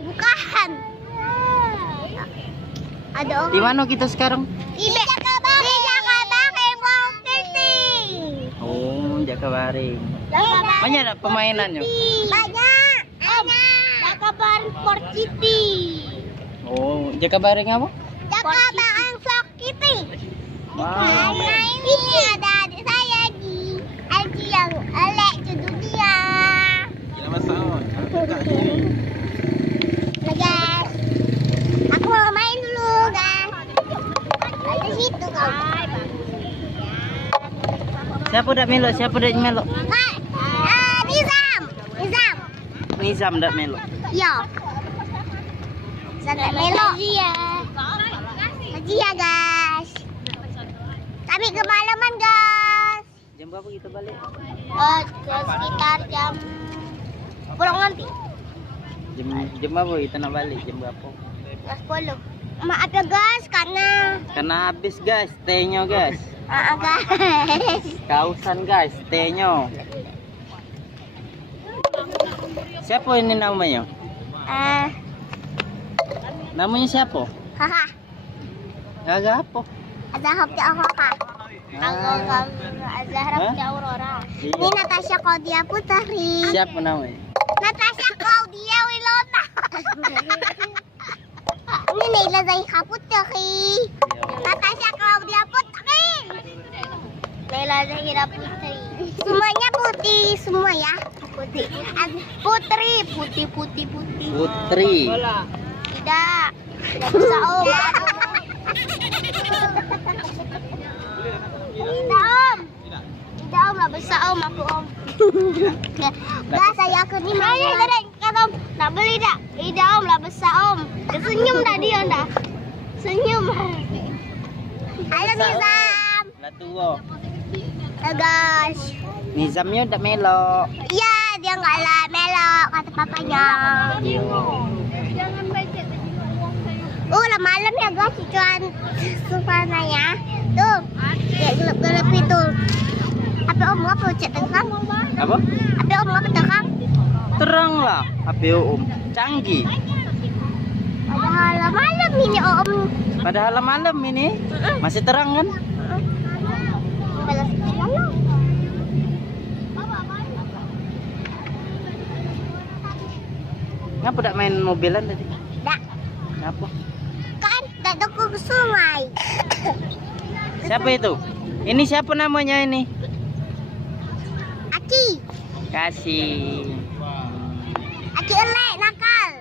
Bukan. Ada. Di mana kita sekarang? Di Jakabaring World City. Oh, Jakabaring. Banyak ada permainannya? Banyak. Jakabaring Sport City. Oh, Jakabaring apa? Jakabaring Sport City. Wow. Ini ada adik saya Aji yang elek ke dunia. Nah guys, aku mau main dulu guys. Ada situ kan. Siapa dak melok? Siapa dak melok? Nizam. Nizam dak melok. Ya. Sangat melok. Haji ya guys. Kami kemalaman guys. Jam berapa kita balik? Sekitar jam pulang nanti. Jam berapa kita nak balik? Jam berapa? Jam 10. Maaf ya guys karena habis guys, tehnya guys. guys. Kausan guys, tehnya. Siapa ini namanya? Namanya siapa? Haha. Gak apa? Azhar Aurora. Azhar Aurora. Iya. Ini Natasha Claudia Putri. Siapa namanya? Natasha Claudia Wilona. Ini Naila Zaiha Putri. Natasha Claudia Putri. Naila Zahira Putri. Semuanya putih semua ya. Putih. Putri. Putri. Tidak. Tidak bisa om. Tidak om lah bisa om aku om. Dah saya ke ni mana dah kata om nak beli dah. Tidak om lah besar om. Senyum dah dia dah. Senyum. Halo Nizam. Lah tua. Guys. Nizamnya dak melok. Ya dia enggak lah melok kata papanya. Lah malam ya guys cuan suasananya. Tuh. Ya gelap-gelap itu. Apa om apa cek terang? Apa? Apa om apa terang? Terang lah. HP om canggih. Padahal malam ini om. Padahal malam ini masih terang kan? Kalau malam. Ngapa dak main mobilan tadi? Dak. Ngapa? Kan dak ke sungai. Siapa itu? Ini siapa namanya ini? Aki. Kasih. Aki elek nakal.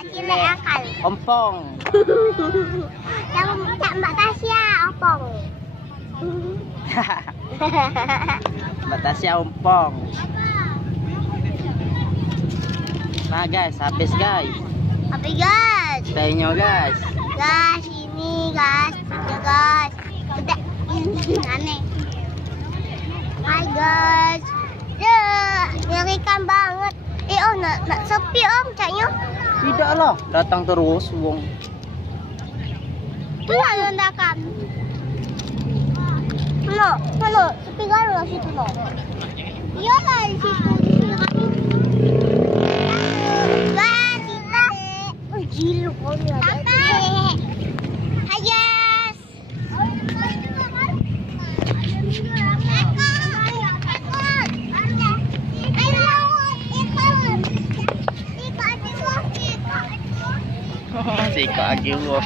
Aki elek nakal. Ompong. Yang Mbak Tasya opong. Mbak Tasya ompong. Nah guys, habis guys. Apa guys? Tehnya guys. Guys ini guys, ya guys. Udah ini aneh. Hai guys. Ngerikan banget. Om nak sepi om caknya. Tidak lah, datang terus wong. Tuh londakan. No, sepi galau situ no. Iya lah di situ. Guys, kita gila om ya. Hai guys. Si kak Agiwo.